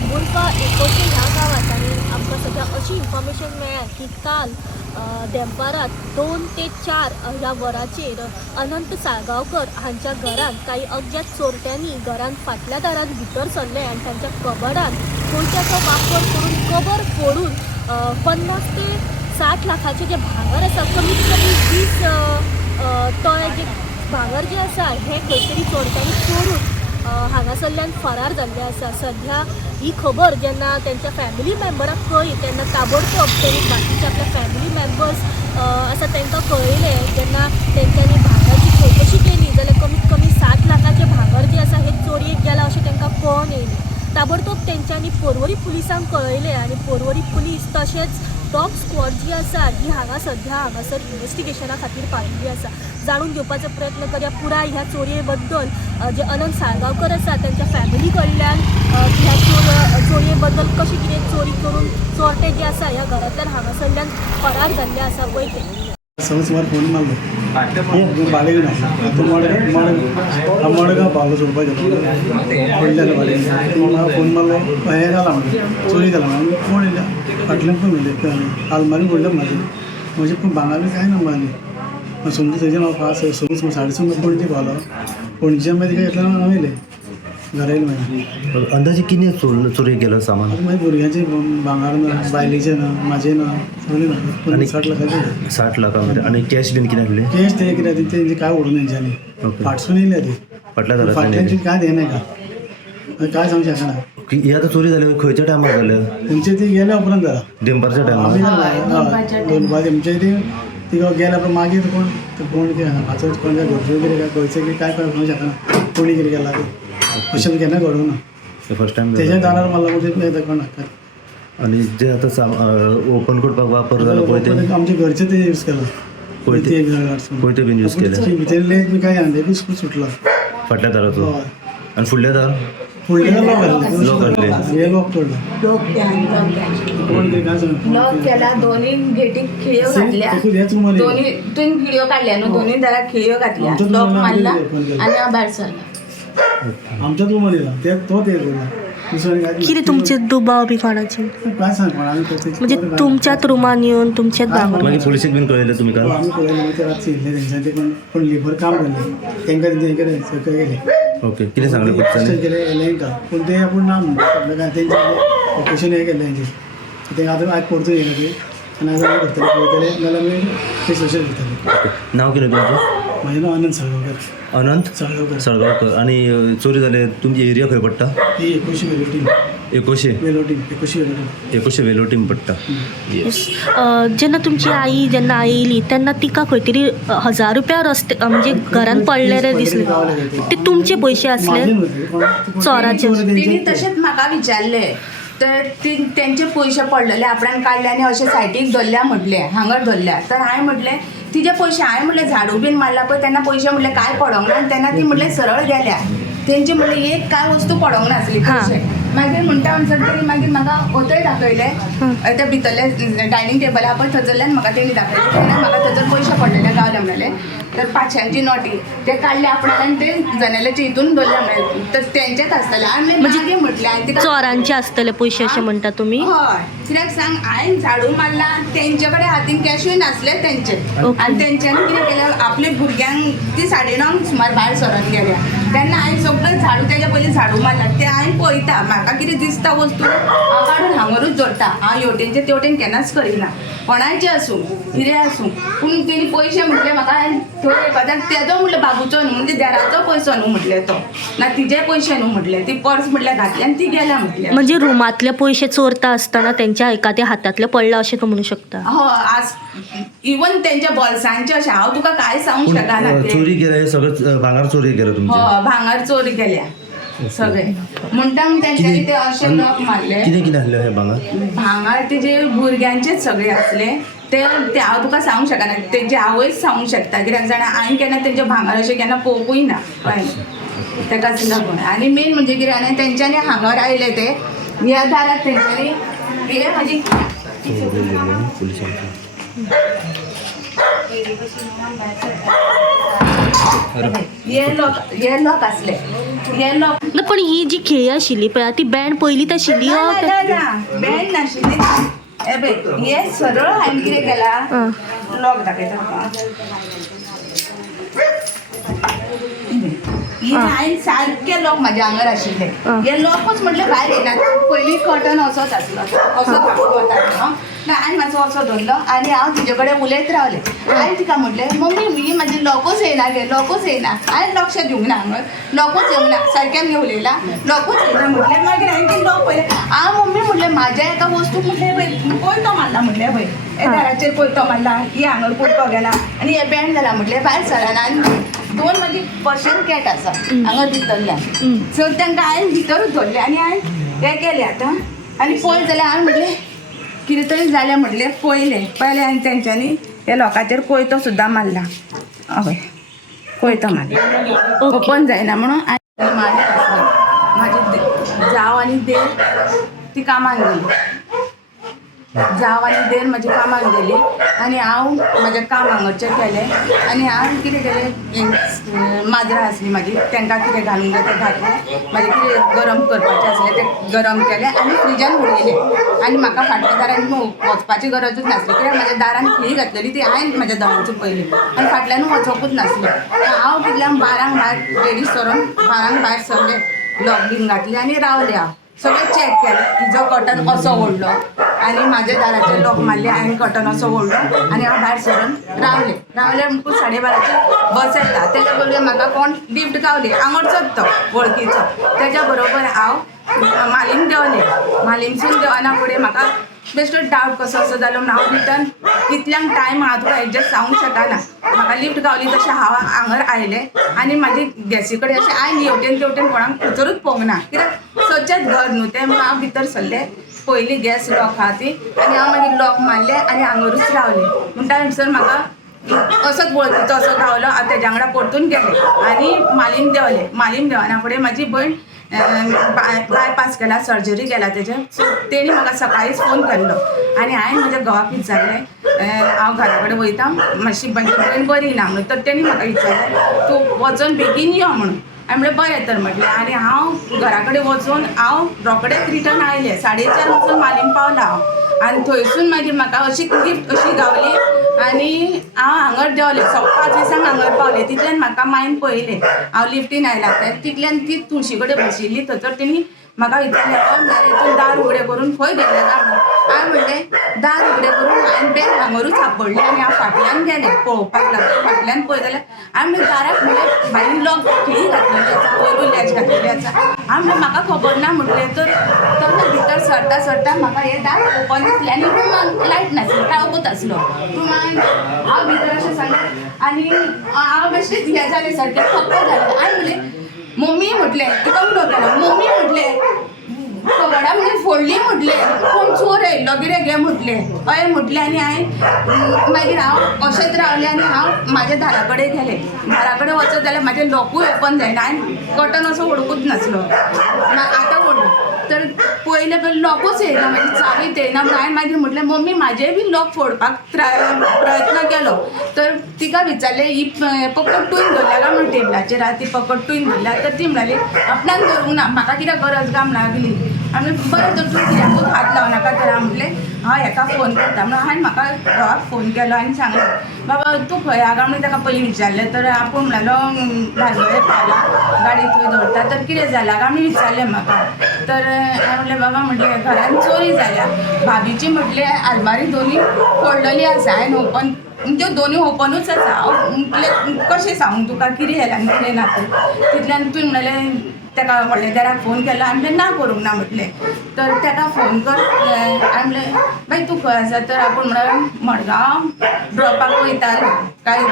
डोंबुरपा एकोशे ह्या गावात आणि आमकां सध्या अशी इन्फॉर्मेशन मेळ्ळ्या की काल दनपारात 2 ते 4 ह्या वरांचेर अनंत साळगांवकर हांच्या घरान काही अज्ञात चोरट्यांनी घरान फाटल्या दारान भितर सरले आणि त्यांच्या कबडान कोयत्याचो वापर करून कबर फोडून 50 ते 60 लाखाचे जे भांगर आसा कमीत कमी 20 तळे जे भांगर जे आसा हे खंय तरी चोरट्यांनी चोरून हांगासरल्यान फरार जाल्ले आसा. सध्या ही खबर जेन्ना त्यांच्या फॅमिली मेंबराक कळ्ळी तेन्ना ताबडतोब तेणी बाकीचे आपल्या फॅमिली मेंबर्स आसा तांकां कळयले. जेन्ना तेंच्यांनी भांगराची चवकशी केली जाल्यार कमीत कमी 60 लाखाचे भांगर जे आसा हे चोरयेक गेला अशें तांकां कळोन येयलें. ताबडतोब तेंच्यांनी पर्वरी पुलिसांक कळयलें आणि पर्वरी पुलीस तशेंच डॉग स्क्वॉड जी आसा ही सध्या हांगासर इन्व्हेस्टिगेशना खातीर पाविल्ली आसा. जाणून घेवपाचो प्रयत्न करया पुराय ह्या चोरये बद्दल जे अनंत साळगांवकर आसा त्यांच्या फॅमिली कडल्यान ह्या चोरये बद्दल कशी कितें चोरी करून चोरटे जे आसा ह्या घरांतल्यान हांगासरल्यान फरार जाल्ले आसा वयते. सुमार फोन मारलो बाळेगिना तो मडगांव पावलो सोडपाक गेलो पडलेलो बाळेगिना फोन मारलो हे जाला म्हणजे चोरी जाला म्हणजे कोण येयला फाटल्यान पण म्हणले आलमारी पडलं म्हणजे पण भांगार काय ना मारली समजा थंयच्यान हांव पास समज 3:30 पणजे पावलो पणजे मागीर काय घेतला हांव येयलें घरा येयलें मागीर. अंदाजे किती चोरी केलं सामान? मागीर भुरग्यांचें भांगार ना बायलेचें ना म्हाजें ना सगळें ना 60 लाखाचें 60 लाखांमध्ये. आणि कॅश बीन किती हाडले? कॅश ते कितें तेंचे काय उडून तेंच्यांनी फाटसून येयले ती फाटल्या दारांतल्यान फाटल्यानची काय देना का काय सांगू शकना. ही आतां चोरी जाली खंयच्या टायमार जाल्या? तेंचे ती गेल्या उपरांत जाला दनपारच्या आमी टायमार. दोन बाजू आमचे ती गेल्या उपरांत मागीर कोण कितें हाचो कोण काय घरचो कितें काय खंयचें कितें काय सांगू शकना कोणी कितें केला ते अशें केन्ना घडूंक ना. फर्स्ट टायम तेच्या दारार मारला म्हणजे कोण हाडटा. आणि जे आतां ओपन करपाक वापर जालो पळय ते आमचे घरचे ते यूज केला पळय एक झाड ते बीन यूज केले भितर लेट बी काय ते बी सुटला फाटल्या दाराचो. हय आणि फुडल्या दार फुडल्या लॉक घातले. हे लॉक पडला कोण कितें काय सांग लॉक केला. दोन्ही गेटीक खिळयो घातल्या. हेच रूम दोन्ही तीन खिळयो काढल्या न्हू दोन्ही दाराक खिळयो घातल्या. आमच्याच लॉक रूमार मारला आमी आणि हांव भायर सरला. आमच्याच रूमान येला ते तो ते दुसऱ्याने काय कितें तुमचे दुबाव बी कोणाचे काय सांग पण आम्ही म्हणजे तुमच्याच रुमान येवन तुमचेच भांगर मागीर पुलिसेक बीन कळयलें तुमी काल? आम्ही पळयलें ते रातचे येयल्ले तेंच्यानी ते कोण लेबर काम करले तेंकां तेंचे सकयल गेले ओके. कितें सांगलें पुलिसांनी? केले तेंकां पूण ते आपूण ना म्हणटा काय तेंचे ऑपरेशन हे केलें तेंचे ते आतां आज परतून येयले ते आनी आतां कितें करतले पळयतले नाल्यार आमी ते सोशल करतले. ओके. नांव कितें तुमचें? म्हाजें नांव आनंद साळगांवकर अनंत साळगांवकर. सळगांवकर. आणि चोरी जाले तुमची एरिया खंय पडटा? ही 21 वेलोटीन 21 वेलोटीम पडटा. येस. जेन्ना तुमची आई जेन्ना आयली तेन्ना तिका खंय तरी 1000 रुपया रस्ते म्हणजे घरान पडलेले दिसले ते तुमचे पयशे आसले चोराचे? तिने तशेंच म्हाका विचारले तर तेंचे पयशे पडलेले आपणान काडले आनी अशें सायडीक धरल्या म्हटले हांगर धरल्या. तर हांवें म्हटलें तिजे पयशे हांवें म्हटलें झाडू बीन मारला पळय तेन्ना पयशे म्हटलें काय पडोंक ना. तेन्ना ती म्हटलें सरळ गेल्या. तेंचे म्हटलें एक काय वस्तू पडोंक नासली पयशे. मागीर म्हणटा म्हणसर तरी मागीर म्हाका होतय दाखयले त्या भितरले डायनिंग टेबला पळय थंयसरल्यान म्हाका तेणी दाखयले तेन्ना म्हाका थंयसर पयशे पडलेले गावले म्हणलें. तर 500ची नोटी ते काडले आपणान आनी ते जनेलाचे हितून दवरले म्हणलें. तर तेंचेच आसतले. हांवें मागीर म्हटलें हांवें तिका चोरांचे आसतले पयशे अशें म्हणटा तुमी? हय. कित्याक सांग हांवें झाडू मारला तेंचे कडेन हातीन कॅशूय नासले तेंचे. आनी तेंच्यांनी कितें केलें आपल्या भुरग्यांक ती 9:30 सुमार भायर सरत गेल्या. तेन्ना हांवें सगळें झाडू तेज्या पयलीं झाडू मारला ते हांवें पळयता म्हाका कितें दिसता वस्तू हांव काडून हांगरूच जोडटा. हांव हेवटेनचे तेवटेन केन्नाच करिना कोणाचें आसूं कितें आसूं. पूण तेणी पयशे म्हटले म्हाका थंय तेजो म्हटलें बाबूचो न्हू म्हणजे देराचो पयसो न्हू म्हटलें तो ना तिजे पयशे न्हू म्हटलें. ती पर्स म्हटल्यार घातली आनी ती गेल्या म्हटलें. म्हणजे रुमांतले पयशे चोरता आसतना तेंच्या एखाद्या हातांतले पडला अशें तूं म्हणूं शकता? आज इवन तेंच्या बॉल्सांचे अशें हांव तुका काय सांगूंक शकना. चोरी केल्या सगळं भांगर चोरी केलं तुमचे? भांगर चोरी केल्या सगळे म्हणटा तेंच्यांनी ते अशें लॉक मारले. कितें कितें आहलें हें भांगर? भांगर तेजे भुरग्यांचेच सगळे असले ते हांव तुका सांगूंक शकना. तेंचे आवयच सांगूंक शकता कित्याक जाणा हांवें केन्ना तेंचे भांगर अशें केन्ना पळोवंकूय ना कळ्ळें. तेकाच लागून आनी मेन म्हणजे कितें आनी तेंच्यांनी हांगर आयले ते ह्या दाराक तेंच्यांनी हे म्हाजी हे लॉक असले हे लॉक ना पण ही जी खेळी आशिल्ली पळय ती बँड पयलींच आशिल्ली बँड नाशिल्ली हे पळय हे सरळ हांवें कितें केला लॉक दाखयता हांवें सारके लॉक म्हाज्या आंगार आशिल्ले हे लॉकूच म्हटलें भायर येयना पयलीं कटन असोच आसलो असो वतालो ना हांवें म्हाजो असो धरलो आनी हांव तिजे कडेन उलयत रावलें हांवें तिका म्हटलें मम्मी ही म्हाजी लॉकूच येयना गे लॉकूच येयना हांवें लक्ष दिवंक ना हांगा लॉकूच येवंक ना सारक्यान गे उलयला लॉकूच येयना म्हटलें मागीर हांवें ती लॉक पळयलें हांव मम्मी म्हटलें म्हाज्या एका वस्तूक म्हटलें पयतो मारला म्हटलें पळय हे दाराचेर पयतो मारला ही हांगर पयतो गेला आनी हे बँड जाला म्हटलें भायर सरना आनी 2 म्हाजी पर्शियन कॅट आसा हांगा भितरल्यान सो तांकां हांवें भितरूच धरलें आनी हांवें हें केलें आतां आनी पळय जाल्यार हांवें म्हटलें कितें तरी जालें म्हटलें पयलें आनी तेंच्यांनी हे लोकांचेर कोयतो सुद्दां मारला हय कोयतो मारला ओपन जायना म्हणून म्हाजी जाव आनी देर ती कामाक गेली जाव आनी देर म्हाजी कामाक गेली आनी हांव म्हाजें काम हांगरचें केलें आनी हांवें कितें केलें माजरां आसलीं म्हाजी तांकां कितें घालूंक जाय तें घातलें म्हाजें कितें गरम करपाचें आसलें तें गरम केलें आनी फ्रिजान उडयलें आनी म्हाका फाटल्या दारान वचपाची गरजूच नासली कित्याक म्हाज्या दारान खिळी घातलेली ती हांवें म्हाज्या दोळ्यांची पयली आनी फाटल्यान वचोंकूच नासलें हांव कितल्याक 12 भायर रेडी सरून 12 भायर सरलें लॉक बीन घातलें आनी रावलें हांव सगळें चॅक केलें तिजो कटन असो ओडलो आनी म्हाज्या दाराचेर लॉक मारलें हांवें कटन असो ओडलो आनी हांव भायर सरून रावलें म्हणून 12:30 बस येता तेच्या बरोबर म्हाका कोण लिफ्ट गावली आंगडचोच तो वळखीचो तेच्या बरोबर हांव मालीम देंवलें मालीमसून देवाना फुडें म्हाका बेश्टो डावट कसो असो जालो म्हणून हांव रिटर्न तितल्याक टायम हांव तुका एडजस्ट जावंक शकना म्हाका लिफ्ट गावली तशें हांव हांगर आयलें आनी म्हाजी गॅसी कडेन अशें आयली हेवटेन तेवटेन कोणाक खंयसरूच पळोवंक ना कित्याक सदचेंच घर न्हू तें म्हणून हांव भितर सरलें पयली गॅस लॉक आहा ती आनी हांव मागीर लॉक मारलें आनी हांगरूच रावलें म्हणटा थंयसर म्हाका असोच वळखीचो असो गावलो हांव तेज्या वांगडा परतून गेलें आनी मालीम देंवलें मालीम देवाना फुडें म्हाजी भयण बायपास केला सर्जरी केला तेजे सो तेणी म्हाका सकाळींच फोन केल्लो आनी हांवें म्हज्या घोवाक विचारलें हांव घरा कडेन वयता मातशी म्हजी भयण बरी ना म्हणून तर तेणी म्हाका विचारलें तूं वचून बेगीन यो म्हणून हांवें म्हणलें बरें तर म्हटलें आनी हांव घरा कडेन वचून हांव रोकडेंच रिटर्न आयलें 4:30 वचून मालीम पावलां हांव आनी थंयसून मागीर म्हाका अशी गिफ्ट अशी गावली आनी हांव हांगर देंवलें 5 दिसांक हांगर पावलें तितल्यान म्हाका मायन पळयलें हांव लिफ्टीन आयलां तें तितल्यान ती तुळशी कडेन बशिल्ली थंयसर तेणी म्हाका विचारलें तूं दार उगडें करून खंय गेलें काय म्हणून हांवें म्हणलें दार उगडें करून हांवें बॅग हांगरूच सांपडलें आनी हांव फाटल्यान गेलें पळोवपाक लागलें फाटल्यान पळय जाल्यार हांवें म्हणलें दाराक म्हणलें भायर लॉक खिळी घातलेली आसा वयरूय लॅच घातलेली आसा हांवें म्हणलें म्हाका खबर ना म्हटलें तर भितर सरता म्हाका हें दार ओपन दिसलें आनी रूमान लायट नासली काळोखूच आसलो रूमान हांव भितर अशें सांगलें आनी हांव बेश्टेच हें जालें सारकें थक्क जालें हांवें म्हणलें मम्मी म्हटलें तुका उलो केलो मम्मी म्हटलें कबडा म्हणून फोडली म्हटलें कोण चोर येयल्लो कितें गे म्हटलें हय म्हटलें आनी हांवें मागीर हांव अशेंच रावलें आनी हांव म्हाज्या दारा कडेन गेलें दारा कडेन वचत जाल्यार म्हाजें लॉकूय ओपन जायना हांवें कटन असो ओडकूच नासलो आतां ओडलो तर पयलें लॉकूच येयना म्हाजी चावीच येयना म्हणून हांवें मागीर म्हटलें मम्मी म्हाजें बी लॉक फोडपाक प्रयत्न केलो तर तिका विचारलें ही पकड टून धरल्या काय म्हणून टेबलाचेर ती पकड टून धरल्या तर ती म्हणली आपणान धरूंक ना म्हाका कित्याक गरज काय म्हणून लागली हांवें बरें तर तूं कित्याकूच हात लावनाका तर हांव म्हटलें हांव हेका फोन करता म्हणून हांवें म्हाका घोवाक फोन केलो आनी सांगलें बाबा तूं खंय आहा काय म्हणून ताका पयलीं विचारलें तर आपूण म्हणलो धारगळे पावला गाडी थंय दवरता तर कितें जालां काय म्हणून विचारलें म्हाका तर हांवें म्हणलें बाबा म्हटलें घरान चोरी जाल्या भाभीची म्हटलें आलमारी दोनी फोडलेली आसा हांवें ओपन त्यो दोनूय ओपनूच आसा हांव म्हटलें कशें सांगूं तुका कितें येयलां आनी कितें ना तितल्यान तुवें म्हणलें ताका व्हडल्या दाराक फोन केलो हांवें म्हणलें ना करूंक ना म्हटलें तर ताका फोन कर हांवें म्हणलें बाय तूं खंय आसा तर आपूण म्हणलें मडगांव ड्रॉपाक वयतालो काय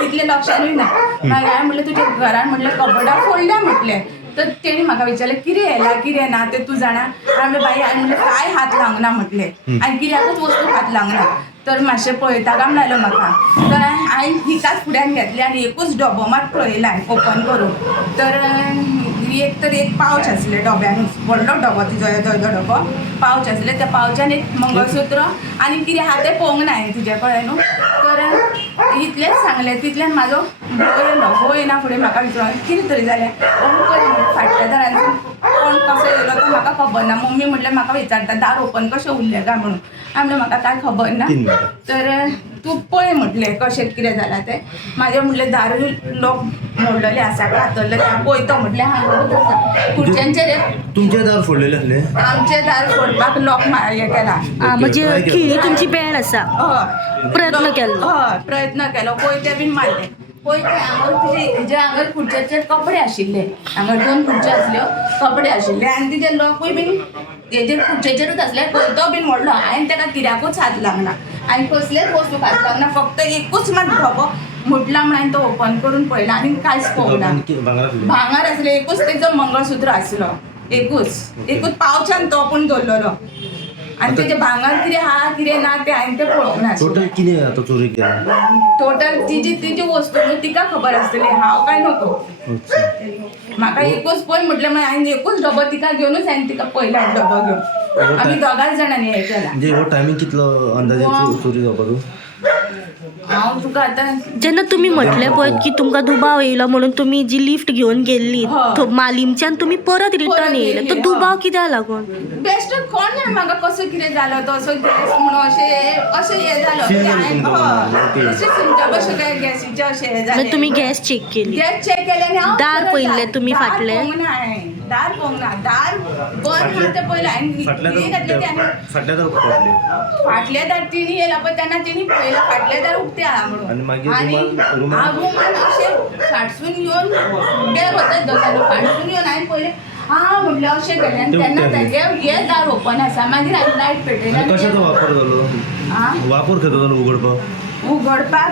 तितलें लक्षानूय ना मागीर हांवें म्हणलें तुज्या घरान म्हटलें कबडां फोडल्या म्हटलें तर तेणी म्हाका विचारलें कितें येयलां कितें ना तें तूं जाणा हांवें म्हणलें बाई हांवें म्हणलें कांय हात लावंक ना म्हटलें आनी कित्याकूच वस्तू हात लावंक ना तर मातशें पळयता काय म्हणलो म्हाका तर हांवें हिकाच फुड्यान घेतलें आनी एकूच डबो मात पळयला ओपन करून तर एक पावच आसलें डब्यानूच व्हडलो डबो तिजो येदो डबो पावच आसलें त्या पावच्यान एक मंगळसूत्र आनी कितें आहा तें पळोवंक ना हांवें तिजे कडेन न्हू तर इतलेंच सांगलें तितल्यान म्हाजो भंय येयलो भंय येना फुडें म्हाका विचारलें कितें तरी जालें फाटल्या दारांतल्यान कोण कसो येयलो तो म्हाका खबर ना. मम्मी म्हटल्यार म्हाका विचारता दार ओपन कशें उरलें काय म्हणून. हांवें म्हणलें म्हाका कांय खबर ना. तर तूं पळय म्हटलें कशें कितें जालां तें. म्हाजें म्हटलें दार लॉक मोडलेलें आसा घातलेलें हांव पळयता म्हटलें हांगा आसा खुर्च्यांचेर तुमचे दार फोडलेले आसले? आमचे दार फोडपाक लॉक हें केला. म्हणजे खिळी तुमची बॅड आसा. हय प्रयत्न केलो. हय प्रयत्न केलो पयते बीन मारले. पयते हांगर तिजे हांगर खुर्चेचेर कपडे आशिल्ले. हांगर 2 खुर्च्यो आसल्यो कपडे आशिल्ले आनी तिजे लॉकूय बीन हेजेर खुर्चेचेरूच आसले. तो बीन मोडलो. हांवें ताका कित्याकूच हात लागना आनी कसलेच वस्तूक हात लागना. फक्त एकूच मात धोबो मुटला म्हण हांवें तो ओपन करून पळयला आनी कांयच पळोवना. भांगर आसलें एकूच तेजो मंगळसूत्र आसलो. एकूच पावच्यान तो पूण दवरलेलो आनी तेजें भांगर कितें आहा कितें ना तें हांवें तें पळोवंक ना. टोटल कितें आतां चोरी केला? टोटल तिजी वस्तू न्हू तिका खबर आसतली हांव काय नको. म्हाका एकूच पळय म्हटलें मागीर हांवें एकूच डबो तिका घेवनूच हांवें तिका पयला डबो घेवन. आमी दोगांच जाणांनी हें केलां. म्हणजे हो टायमींग कितलो अंदाजे चोरी जावपाचो? हांव तुका आतां जेन्ना तुमी म्हटलें पळय की तुमकां दुबाव येयलो म्हणून तुमी जी लिफ्ट घेवन गेल्ली मालिमच्यान तुमी परत रिटर्न येयले. तो दुबाव कित्याक लागून? बेस्ट कोण ना म्हाका कसो कितें जालो तो असो गॅस म्हणून अशें हें जालो. अशें सिमटम अशें काय गॅसीचें अशें हें जालें. तुमी गॅस चेक केली? गॅस चेक केले आनी हांव दार पळयल्ले तुमी फाटले? दार पळोवंक ना. दार बंद आहा तें पळयलें हांवें फाटल्या दार फोडले. फाटल्या दार तिणी येयला पळय तेन्ना तिणी पळयलां फाटल्या दार उक्ते आहा म्हणून. आनी हांव रुमान अशें फाटसून येवन बॅग वचत दवरलो. फाटसून येवन हांवें पळयलें म्हटलें अशें केलें आनी तेन्ना तेजें हें दार ओपन आसा. मागीर हांवें लायट पेटयलें. कशाचो वापर जालो? वापर खंय जालो उगडपाक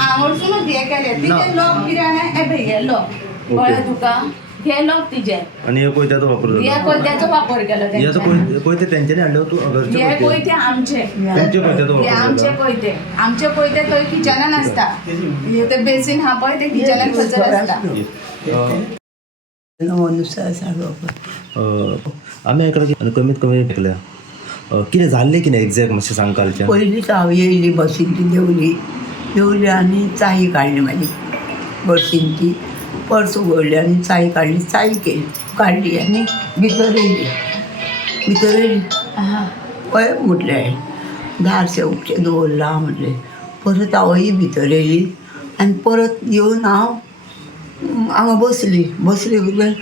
हांगरसूनच हें केलें. तिजें लॉक कितें हांवें हे लॉक कळ्ळें तुका हे लॉक तिजें आनी हे कोयत्याचो वापर जालो? हे कोयत्याचो वापर केलो तेंच्यानी. कोयते तेंच्यांनी हाडले तूं घरचे हे कोयते आमचे. तुमचे कोयत्याचो वापर आमचे कोयते थंय किचनान आसता. ते बेसीन आहा पळय ते किचनान खंयसर आसता. आमी आयकलां की कमीत कमी आयकल्या कितें जाल्लें कितें एग्जॅक्ट मातशें सांग कालचें. पयलींच हांव येयली बसीन ती देवली आनी चाय काडली म्हाजी बसीन ती पर्स उगडली आनी चाय काडली. चाय केली काडली आनी भितर येयली पळय म्हटलें हांवें दारशें उकशें दवरलां म्हटलें. परत हांवय भितर येयली आनी परत येवन हांव हांगा बसली उरलें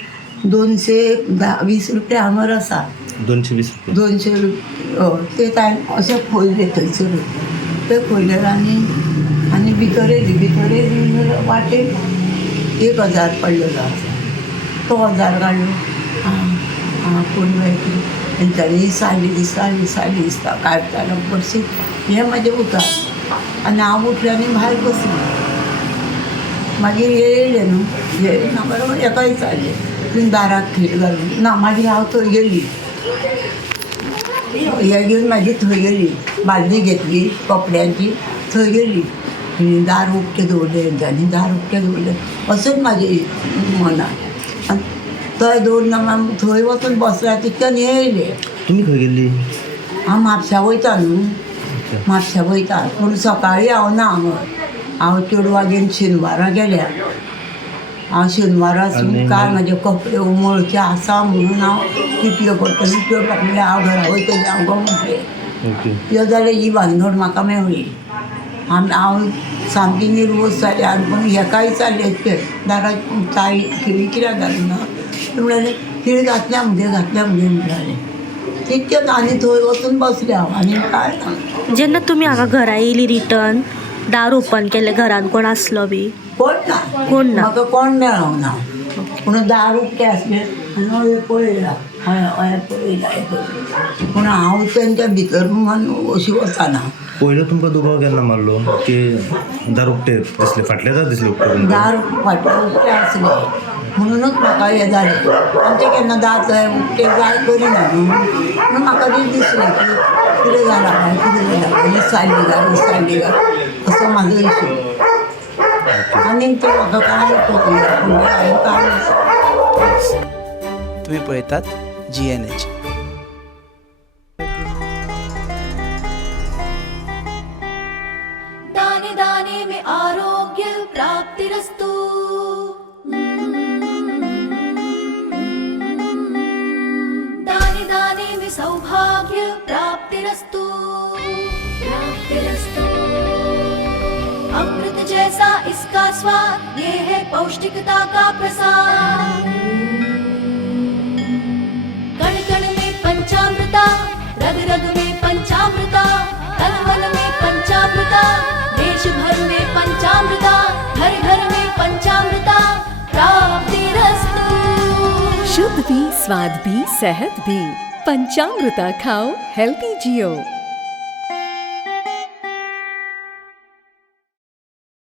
220 रुपया हांगर आसा. 220 रुपया? 200 रुपया ते हांवें अशें पळयलें थंयसर. ते पळयलें आनी भितर येयली वाटेक 1000 पडलेलो आसा. तो 1000 काडलो. कोण मेळटली तेंच्यांनी साली दिसता काडटालो पर्सी. हें म्हाजें उतर आनी हांव उठलें आनी भायर बसलें. मागीर येयलें न्हू येयना बरोबर एकाय चाललें. पूण दाराक खीळ घालून ना मागीर हांव थंय गेली. हे घेवन मागीर थंय गेली. बालदी घेतली कपड्यांची थंय गेली. दार उक्तें दवरलें तेंच्यांनी दार उक्तें दवरलें अशेंच म्हाजें मनान. आनी थंय दवरना थंय वचून बसल्यार तितल्यान येयलें. तुमी खंय गेल्ली? हांव म्हापशा वयता न्हू म्हापशा वयता. पूण सकाळीं हांव ना हांव चेडवा घेवन शेनवारा गेल्या. हांव शेनवारा आसून कांय म्हाजे कपडे उमळचे आसा म्हणून हांव कितल्यो पडटल्यो चेडवाक म्हणलें हांव घरा वयतलें हांव गो म्हटलें. यो जाल्यार ही भानगड म्हाका मेवली. हांव सामकी निर्वस जालें. आनी पूण हेकाय चाललें ते दाराक चाय खिळी कित्याक घालना म्हणलें खिळी घातल्या मगे म्हणटालें. तितकेंच आनी थंय वचून बसलें हांव आनी कांय ना. जेन्ना तुमी हांगा घरा येयली रिटर्न दार ओपन केलें घरान कोण आसलो बी? कोण ना म्हाका कोण मेळोंक ना. पूण दार उक्तें आसलें आनी हांवें पळयलां पूण हांव तेंच्या भितर अशी वचना. पयलो तुमकां दुबाव केन्ना मारलो की दार उक्ते दिसले फाटले दार दिसले उक्ते? दार फाटलें उक्तें आसलें म्हणूनच म्हाका हें जालें. आमचें केन्ना दार जाय उक्तें जाय करिना न्हू म्हणून म्हाका दिसलें की कितें जालां काय ही सायली घाल असो म्हाजो इशू. आनी ते म्हाका कांय तुम्ही पळयतात GNH. दाने दाने कैसा इसका स्वाद, ये है पौष्टिकता का प्रसाद। कण कण में पंचामृता, रग रग में पंचामृता, तन मन में पंचामृता, देश भर में पंचामृता, घर घर में पंचामृता प्राप्तिरस्तु। शुद्ध भी, स्वाद भी, सेहत भी। पंचामृता खाओ, हेल्थी जियो।